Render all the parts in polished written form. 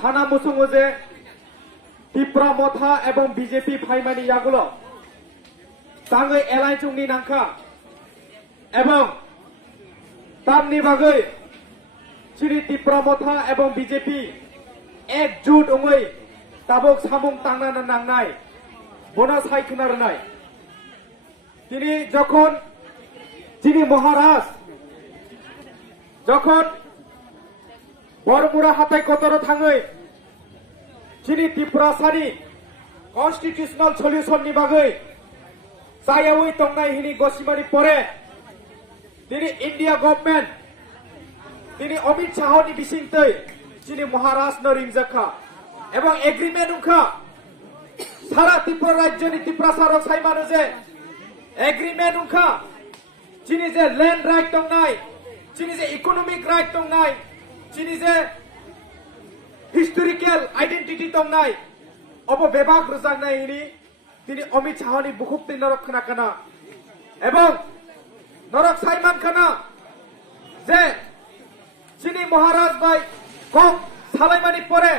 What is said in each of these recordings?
সানা মুসুঙ্গ যে ত্রিপুরা মথা এবং বিজেপি ফাইমানি ইয়াগুলো তাঙ্গে এলাই চুংনি নাংখা এবং তামনি বাগৈ চিনি ত্রিপুরা মথা এবং বিজেপি একজুট ওই তাবক সামুং টাংনা নাংনাই বনা সাইখনা রনাই তিনি যখন চিনি মহারাজ যখন বরমুরা হাতাই কতর থাঙै চিনি ত্রিপুরা সানি কনস্টিটিউশনাল সলিউশন नि बागै जायावै तंनाय हिनि गसिमानि परे তিনি ইন্ডিয়া গভর্নমেন্ট তিনি অমিত শাহনি বিসিংতৈ চিনি মহারাজ নরিমজাখা এবং এগ্রিমেন্ট উখা সারা ত্রিপুরা রাজ্যনি ত্রিপুরা সারক সাইমানো যে এগ্রিমেন্ট উখা চিনি যে ল্যান্ড রাইট তংনাই চিনি যে ইকোনমিক রাইট তংনাই চিনি যে হিস্টোরিক্যাল আইডেন্টিটি তংনাই অব বেবাগ রজাংনাই হিনি তিনি অমিত শাহনি বুকুপ্তি নরক খানা কানা এবং নরক সাইমান খানা যে চিনি মহারাজ ভাই কক সালাইমানি পরে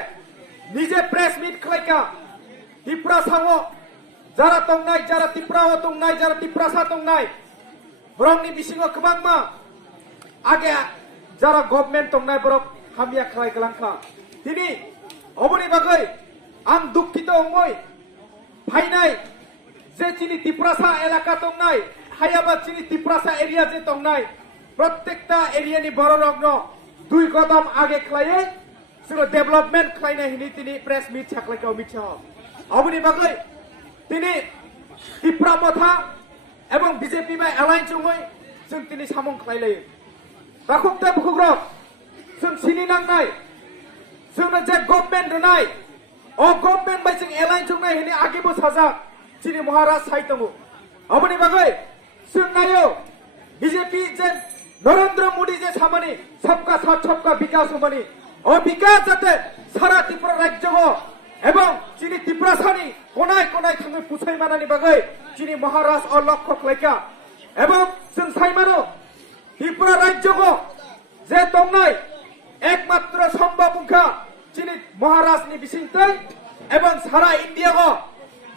নিজে প্রেস মিট খাইকা ত্রিপুরা সাঙ্গ যারা তংনাই যারা ত্রিপুরা তংনাই যারা ত্রিপুরা সা তংনাই বরংনি বিসিঙ্গ কবাংমা আগে যারা গভর্নমেন্ট তংনাই বরক হামিয়া খাই গলাংখা তিনি অবনি বাগৈ আম দুঃখিত অঙ্গই ফাইনাই যে চিনি ত্রিপুরা সা এলাকা তংনাই হায়াবাদ চিনি ত্রিপুরা সা এরিয়া যে তংনাই প্রত্যেকটা এরিয়ানি বড় রগ্ন দুই কদম আগে খাইয়ে সুরো ডেভেলপমেন্ট খাইনা হিনি তিনি প্রেস মিট ছাকলাইকা অমিত শাহ অবনি বাগৈ তিনি ত্রিপুরা মথা এবং বিজেপি বা এলাইন চুঙৈ जों তিনি সামং খাইলাই রাখুকতে বুকুগ্রক जों সিনি নাংনাই जोंनो जे गभर्नमेंट रनाय ओ गभर्नमेंट बाय जों एलाइन चुंनाय हिनि आगेबो साजा चिनि महाराज साइतमु अबनि बागै जों नायो बीजेपी जे नरेंद्र मोदी जे सामानि सबका साथ सबका विकास होमानि ओ विकास जाते सारा त्रिपुरा राज्य এবং চিনি ত্রিপুরা সানি কোনায় কোনায় থাঙै পুছাই মানাनि बागै চিনি মহারাজ ও লক্ষ্য খাইকা এবং जों साइमानो ত্রিপুরা রাজ্য যে তংনাই একমাত্র সম্ভব উখা চিনি মহারাজনি বিসিংতৈ এবং সারা ইন্ডিয়া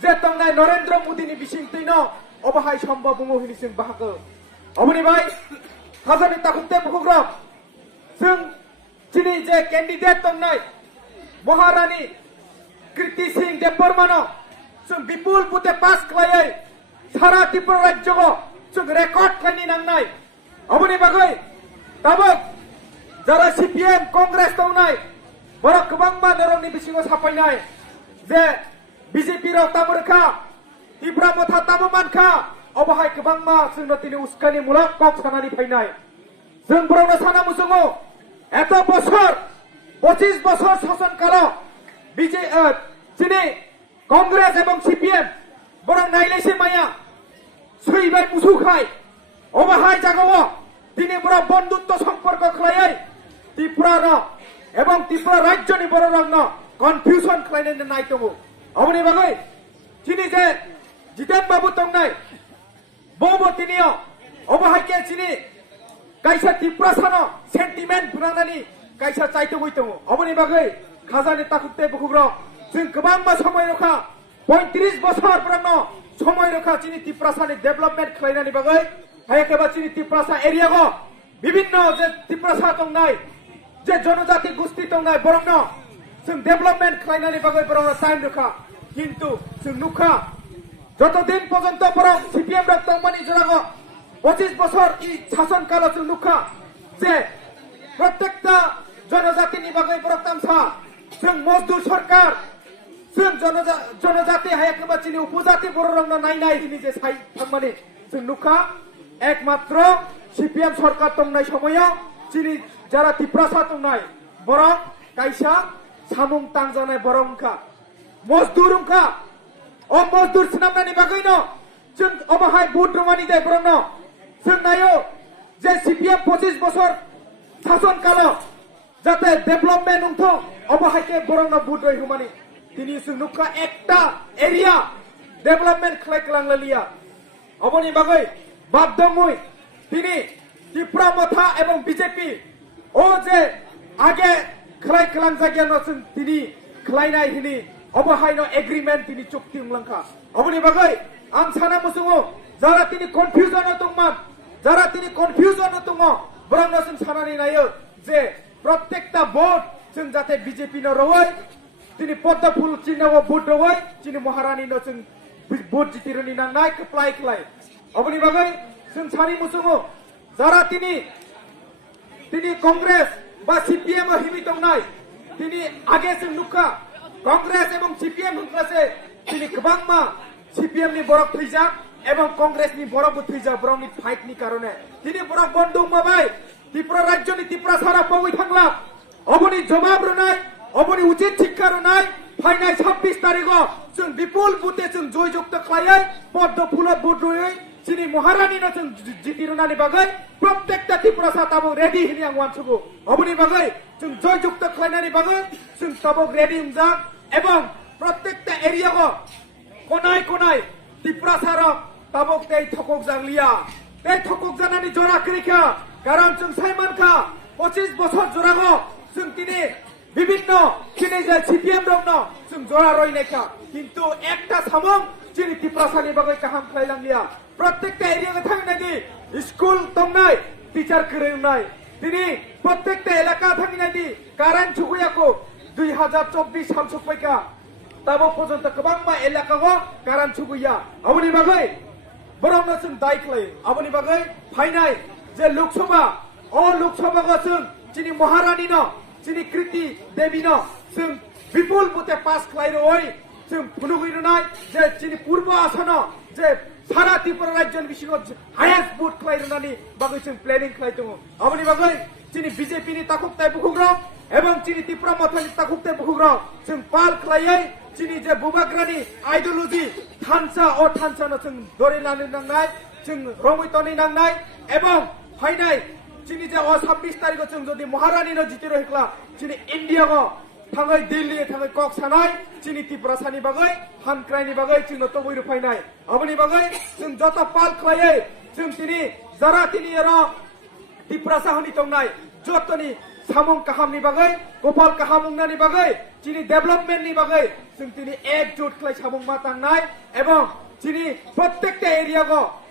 যে তংনাই নরেন্দ্র মোদীনি বিসিংতৈ ন অবহাই সম্ভব উঙো হিনি जों বাহাগো অবনি ভাই হাজানি তাকুতে বুকুগ্রক जों চিনি যে ক্যান্ডিডেট তংনাই মহারানী কীর্তি সিং দেববর্মানো जों বিপুল বুতে পাস খাইयै সারা ত্রিপুরা রাজ্য जों রেকর্ড খাইনি নাংনাই অবনি বাগৈ তাবক যারা সিপিএম কংগ্রেস তংনাই বড় কবাংমা নরংনি বিসিङाव সাপাইনাय যে বিজেপি র তামরখা ত্রিপুরা মথা তামমানখা অবহাय কবাংমা जोंनो তিনি উস্কানি মূলক কক সানানি ফাইনাय जों বরংनो সানা মুসুङो এত বছর 25 বছর শাসনকাল চিনি কংগ্রেস এবং সিপিএম বরং নাইলেছে মায়া সইবাই মুসুখাই অবহায় জাগাও তিনি বড় বন্ধুত্ব সম্পর্ক খাইयै ত্রিপুরা এবং ত্রিপুরা রাজ্যনি বড় রংন কনফিউশন খাইনে নাইতমু অবনি বাগৈ চিনি যে জিতেন বাবু তংনাই বৌব তিনিও অবহায়কে চিনি কাইসা ত্রিপুরা সানো সেন্টিমেন্ট বুনানানি কাইসা চাইতে হইতমু অবনি বাগৈ খাজানি তাকুতে বুকুগ্র जों गोबां সময় রখা 35 বছর পুরানো সময় রখা চিনি ত্রিপুরা সানি ডেভেলপমেন্ট খাইনানি বাগৈ হায়াকেবা চিনি ত্রিপুরা সা এরিয়া বিভিন্ন যে ত্রিপুরা সা তংনাই যে জনজাতি গোষ্ঠী তংনাই বরং जों ডেভেলপমেন্ট খাইনানি বাগৈ বরং টাইম রখা কিন্তু जों নুখা যতদিন পর্যন্ত বরং সিপিএম র তংমানি জরাগ 25 বছর ই শাসনকাল जों নুখা যে প্রত্যেকটা জনজাতিনি বাগৈ বরং তামসা जों मजदूर सरकार जों जनजाति हायाकेबा चिनि उपजाति बर रंना नायनाय हिनि जे साइ थांमानि जों नुखा एकमात्र सिपिएम सरकार तंनाय समयाव चिनि जारा त्रिपुरा सा तंनाय बरं काइसा सामुं तांजानाय बरंखा मजदूरंखा ओ मजदूर सिनामनानि बागैनो जों अबहाय बुट रमानि दे बरं जों नायो जे सिपिएम 25 বছর শাসনকাল যাতে ডেভেলপমেন্ট উঠো অবহাইকে বরং বুটই হুমানি তিনি সুনুকা একটা এরিয়া ডেভেলপমেন্ট খাইকলাংলিয়া অবনি বাগৈ বাদদমুই তিনি ত্রিপুরা মথা এবং বিজেপি ও যে আগে khlai klang jagiano sung tini khlainai hini obahaino agreement tini chukti unglangka oboni bagai ang sana musungo jara tini confusion tongman jara tini confusion tongo borangno sung sanani nayo je প্রত্যেকটা vote जों जाते BJP no रवै तिनी पद्म full चिन्हव vote रवै चिनि महारानी no जों vote जितिरनि नांनाय खप्लाय खलाय अबनि बागै जों सानि मुसुङो जारा तिनी कांग्रेस बा सीपीएम हिमि दंनाय तिनी आगे जों नुखा कांग्रेस एवं सीपीएम हुंख्लासे तिनी गोबांमा सीपीएम नि बरक थैजा एवं कांग्रेस नि बरक थैजा बरंनि फाइट नि कारणे तिनी बरक बन्दुक माबाय त्रिपुरा राज्यनि त्रिपुरा सारा पगै थांला अबनि जवाब रनाय अबनि उचित शिक्षा रनाय फाइनाय 26 तारिखो जों विपुल बुते जों जयजुक्त खालाय पद्म फुल बुट रयै चिनि महारानी न जों जितिरनानि बागै प्रत्येकटा त्रिपुरा साताबो रेडी हिनि आं वानसुगो अबनि बागै जों जयजुक्त खालायनानि बागै जों ताबो रेडी हमजा एवं प्रत्येकटा एरियाको कोनाय कोनाय त्रिपुरा सारा ताबो दै थकक जांलिया दै थकक जानानि जरा करिखा कारण जों साइमानखा 25 বছর জোরাগো जों दिनै বিভিন্ন दिनै जे सीपीएम दङ जों जरा रयनायखा किन्तु একটা सामं जोंनि त्रिपुरासानि बागै गाहाम खालायलांलिया प्रत्येकटा एरियायाव थांनायनि स्कुल दंनाय टिचार फोरोंनाय दिनै प्रत्येकटा एलाका थांनायनि कारेन्ट सुगैयाखौ 2024 साल सफैखा दाबो पर्यन्त गोबांमा एलाकाखौ कारेन्ट सुगैया अबनि बागै बरंनो जों दाय खालायो अबनि बागै फाइनाय जे लोकसभा अ लोकसभाखौ जों चिनि महारानी न चिनि कृति देवी न जों विपुल बुते पास खालायरय जों फुलुगैरनाय जे चिनि पूर्व आसन जे सारा त्रिपुरा राज्यनि बिसिङाव हायेस्ट भोट खालायरनानि बागै जों प्लेनिं खालायदों अबनि बागै चिनि बीजेपी नि ताकुबताय बुखुग्र एवं चिनि त्रिपुरा मथानि ताकुबताय बुखुग्र जों पाल खालायै चिनि जे बुबाग्रानि आइडियोलॉजी थानसा अ थानसा न जों दरिलानि नांनाय जों रमितनि नांनाय एवं फाइनाय चिनि जे 26 तारिखो जों जदि महारानी न जितिरो हेक्ला चिनि इंडिया को थाङै दिल्ली थाङै कक सानाय चिनि त्रिपुरा सानि बागै हानक्राइनि बागै जों तो बयरो फाइनाय अबनि बागै जों जत पाल खालायै जों चिनि जरा तिनि र त्रिपुरा साहनि तंनाय जतनि सामुं काहामनि बागै गोपाल काहामुंनानि बागै चिनि डेभलपमेन्टनि बागै जों तिनि एकजुट खालाय सामुं मा तांनाय एवं चिनि प्रत्येकटा एरिया को